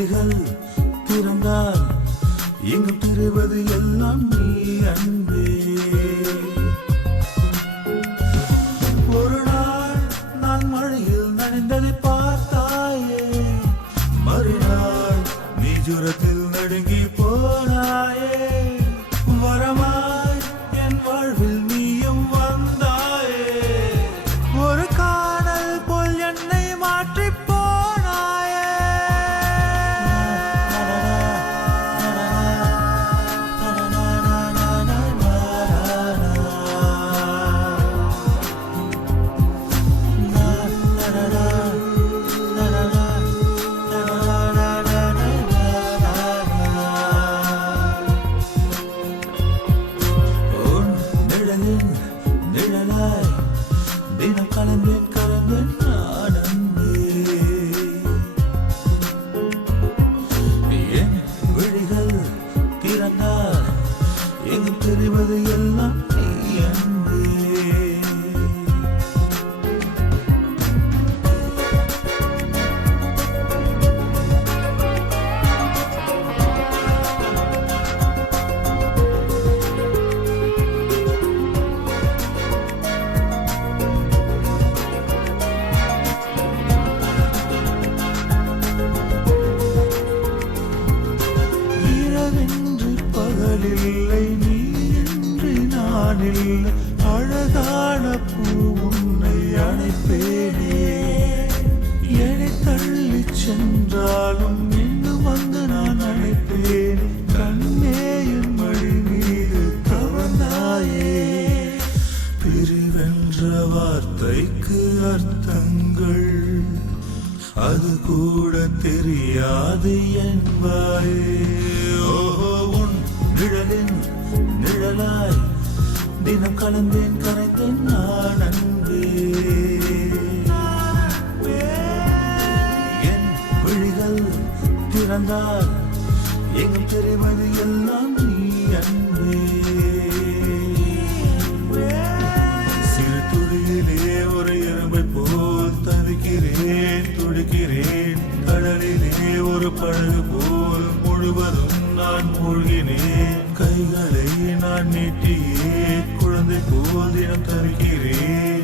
விழிகள் திறந்தால் எங்கும் தெரிவது எல்லாம் நீ அன்பே. ஒரு நாள் நான் மழையில் நனைந்ததை பார்த்தாயே, மறுநாள் நீ ஜுரத்தில் நடுங்கி போனாயே. வரமாய் என் வாழ்வில் நீயும் வந்தாயே, ஒரு காணல் போல் என்னை மாற்றி போனாயே. நிழலாய் தினம் கலந்தேன் கலந்தேன் நான் அன்பே. என் விழிகள் திறந்தால் எங்கும் தெரிவது எல்லாம் நீ அன்பே. பகலில்லை நீ என்று நான் இல்லை, அழகான பூ உன்னை அழைப்பேனே. என்னை தள்ளி சென்றாலும் இன்னும் வந்து நான் அழைப்பேன். கண்ணே என் மழை மீது தவறாயே. பிரிவென்ற வார்த்தைக்கு அர்த்தங்கள் அது கூட தெரியாது என்பாயே. ஓஹோ, உன் நிழலின் நிழலாய் தினம் கலந்தேன் கரைத்தேன் நான் அன்பே. என் விழிகள் திறந்தால் எங்கும் தெரிவது எல்லாம் நீ அன்பே. சிறு துளியிலே ஒரு எறும்பை போல் தவிக்கிறேன் துடிக்கிறேன். கடலிலே ஒரு படகு போல் முழுவதும் நான் மூழ்கினேன். கைகளை நான் நீட்டியே குழந்தை போல் தினம் தவிக்கிறேன்.